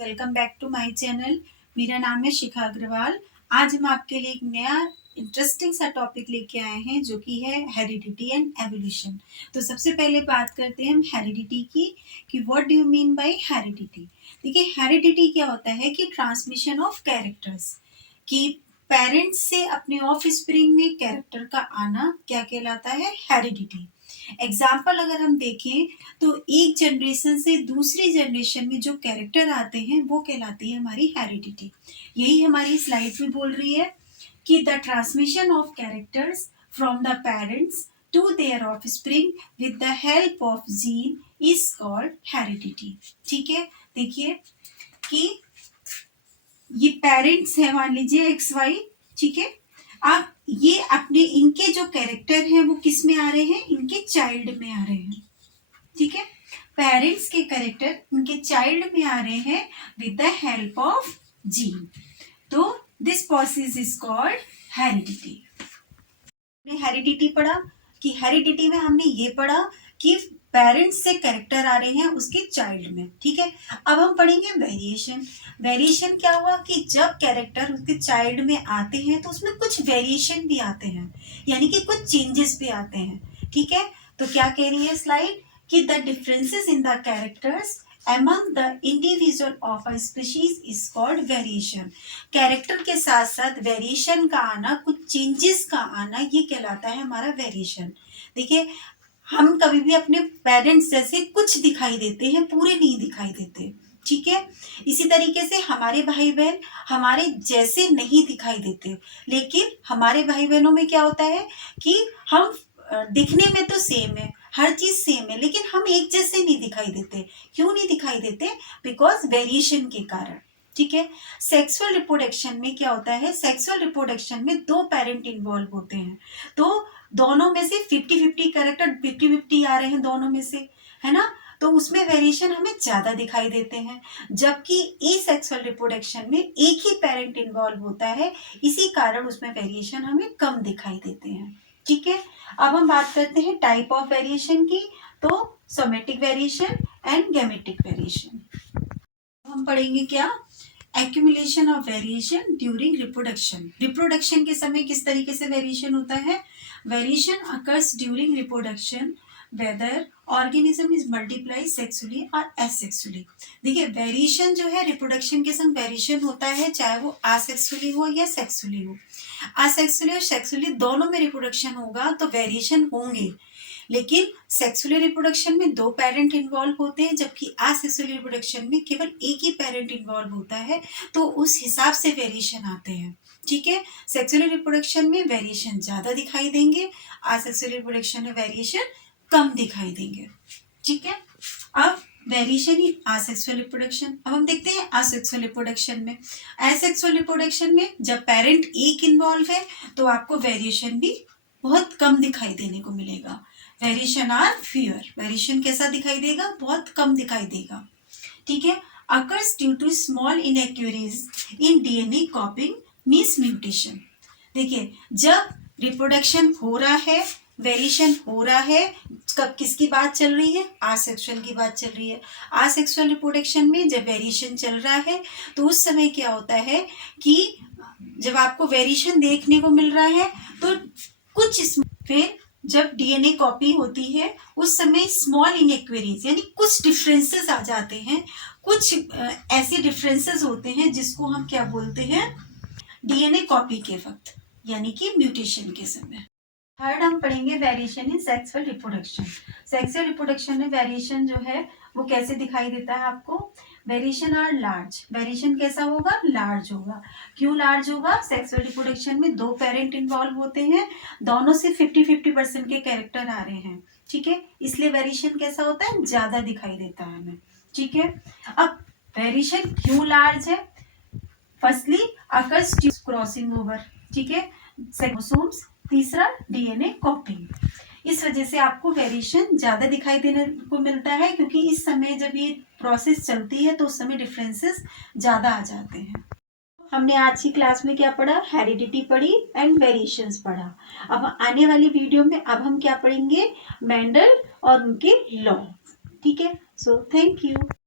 Welcome back to my channel. मेरा नाम है शिखा अग्रवाल। आज हम आपके लिए एक नया इंटरेस्टिंग सा टॉपिक लेके आए हैं जो कि है हेरिडिटी एंड एवोल्यूशन। तो सबसे पहले बात करते हैं हम हेरिडिटी की कि what do you mean by heredity. देखिए, हेरिडिटी क्या होता है कि ट्रांसमिशन ऑफ कैरेक्टर्स, कि पेरेंट्स से अपने ऑफ स्प्रिंग में कैरेक्टर का आना क्या कहलाता है, हेरिडिटी। एग्जाम्पल अगर हम देखें तो एक जनरेशन से दूसरी जनरेशन में जो कैरेक्टर आते हैं वो कहलाती है हमारी हेरिडिटी। यही हमारी स्लाइड में बोल रही है कि the transmission of characters from the parents to their offspring with the help of gene is called heredity. ठीक है, देखिए कि ये पेरेंट्स है, मान लीजिए एक्स वाई। ठीक है, अब ये अपने इनके जो कैरेक्टर हैं वो किस में आ रहे हैं, इनके चाइल्ड में आ रहे हैं। ठीक है, पेरेंट्स के कैरेक्टर इनके चाइल्ड में आ रहे हैं with the help of gene. तो this process is called heredity. Heredity पढ़ा कि हेरिडिटी में हमने ये पढ़ा कि पेरेंट्स से कैरेक्टर आ रहे हैं उसके चाइल्ड में। ठीक है, अब हम पढ़ेंगे वेरिएशन। वेरिएशन क्या हुआ कि जब कैरेक्टर उसके चाइल्ड में आते हैं तो उसमें कुछ वेरिएशन भी आते हैं, यानी कि कुछ चेंजेस भी आते हैं। ठीक है, तो क्या कह रही है स्लाइड कि the differences in the characters among the individual of a species is called variation। Character के साथ साथ वेरिएशन का आना, कुछ चेंजेस का आना, ये कहलाता है हमारा वेरिएशन। देखिए, हम कभी भी अपने पेरेंट्स जैसे कुछ दिखाई देते हैं, पूरे नहीं दिखाई देते। ठीक है, इसी तरीके से हमारे भाई बहन हमारे जैसे नहीं दिखाई देते, लेकिन हमारे भाई बहनों में क्या होता है कि हम दिखने में तो सेम है, हर चीज सेम है, लेकिन हम एक जैसे नहीं दिखाई देते। क्यों नहीं दिखाई देते? बिकॉज वेरिएशन के कारण। ठीक है, सेक्सुअल रिप्रोडक्शन में क्या होता है, सेक्सुअल रिप्रोडक्शन में दो पेरेंट इन्वॉल्व होते हैं, तो दोनों में से 50-50 कैरेक्टर 50-50 आ रहे हैं दोनों में से, है ना, तो उसमें वेरिएशन हमें ज्यादा दिखाई देते हैं। जबकि एसेक्सुअल रिप्रोडक्शन में एक ही पेरेंट इन्वॉल्व होता है, इसी कारण उसमें वेरिएशन हमें कम दिखाई देते हैं। ठीक है, अब हम बात करते हैं टाइप ऑफ वेरिएशन की। तो somatic variation and gametic variation हम पढ़ेंगे क्या, accumulation of variation during reproduction. Reproduction के समय किस तरीके से वेरिएशन होता है, variation occurs during reproduction whether organism is multiply sexually और एसेक्सुअली। देखिए, वेरिएशन जो है रिप्रोडक्शन के समय वेरिएशन होता है, चाहे वो असेक्सुअली हो या सेक्सुअली हो। असेक्सुअली और सेक्सुअली दोनों में रिप्रोडक्शन होगा तो वेरिएशन होंगे, लेकिन सेक्सुअल रिप्रोडक्शन में दो पेरेंट इन्वॉल्व होते हैं, जबकि असेक्सुअल रिप्रोडक्शन में केवल एक ही पेरेंट इन्वॉल्व होता है, तो उस हिसाब से वेरिएशन आते हैं। ठीक है, सेक्सुअल रिप्रोडक्शन में वेरिएशन ज्यादा दिखाई देंगे, असेक्सुअल रिप्रोडक्शन में वेरिएशन कम दिखाई देंगे। ठीक है, अब वेरिएशन इन असेक्सुअल रिप्रोडक्शन। अब हम देखते हैं असेक्सुअल रिप्रोडक्शन में। असेक्सुअल रिप्रोडक्शन में जब पेरेंट एक इन्वॉल्व है तो आपको वेरिएशन भी बहुत कम दिखाई देने को मिलेगा। Variation are fewer. वेरिएशन कैसा दिखाई देगा, बहुत कम दिखाई देगा। ठीक है, occurs due to small inaccuracies in DNA copying means mutation. देखिए, जब रिप्रोडक्शन हो रहा है, वेरिएशन हो रहा है, कब किसकी बात चल रही है, असेक्सुअल की बात चल रही है। असेक्सुअल रिप्रोडक्शन में जब वेरिएशन चल रहा है तो उस समय क्या होता है कि जब आपको वेरिएशन देखने को मिल रहा है तो कुछ फिर जब डीएनए कॉपी होती है उस समय स्मॉल इनइक्वेरीज यानी कुछ डिफरेंसेस आ जाते हैं। कुछ ऐसे डिफरेंसेस होते हैं जिसको हम क्या बोलते हैं, डीएनए कॉपी के वक्त, यानी कि म्यूटेशन के समय। थर्ड हम पढ़ेंगे variation in sexual reproduction. Sexual reproduction में वेरिएशन जो है वो कैसे दिखाई देता है आपको, वेरिएशन आर लार्ज। वेरिएशन कैसा होगा, लार्ज होगा। क्यों लार्ज होगा, सेक्सुअल रिप्रोडक्शन में दो पेरेंट इन्वॉल्व होते हैं, दोनों से 50-50% के कैरेक्टर आ रहे हैं। ठीक है, इसलिए वेरिएशन कैसा होता है, ज्यादा दिखाई देता है हमें। ठीक है, अब वेरिएशन क्यों लार्ज है, firstly occurs due crossing over. ठीक है, क्रोमोसोम्स, तीसरा डीएनए कॉपिंग। इस वजह से आपको वेरिएशन ज्यादा दिखाई देने को मिलता है, क्योंकि इस समय जब ये प्रोसेस चलती है तो उस समय डिफरेंसेस ज्यादा आ जाते हैं। हमने आज की क्लास में क्या पढ़ा, हेरिडिटी पढ़ी एंड वेरिएशंस पढ़ा। अब आने वाली वीडियो में अब हम क्या पढ़ेंगे, मेंडल और उनके लॉ। ठीक है, सो थैंक यू।